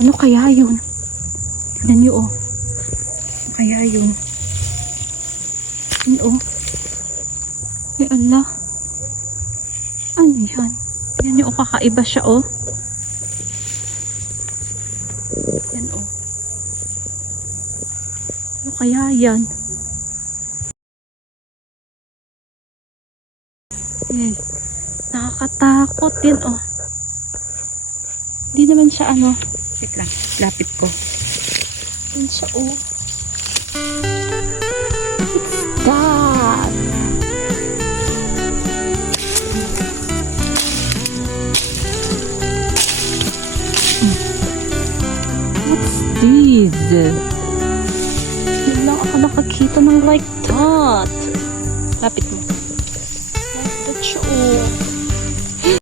Ano kaya yun? Tignan niyo oh. Ano kaya yun? Yun oh. Ay Allah. Ano yan? Tignan niyo oh, kakaiba siya oh. Yan oh. Ano kaya yan? Eh, nakakatakot din oh. Hindi naman siya ano. Wait lang, lapit ko. Yan siya oh. What's that? What's this? Hindi lang ako nakakita ng like that. Lapit mo.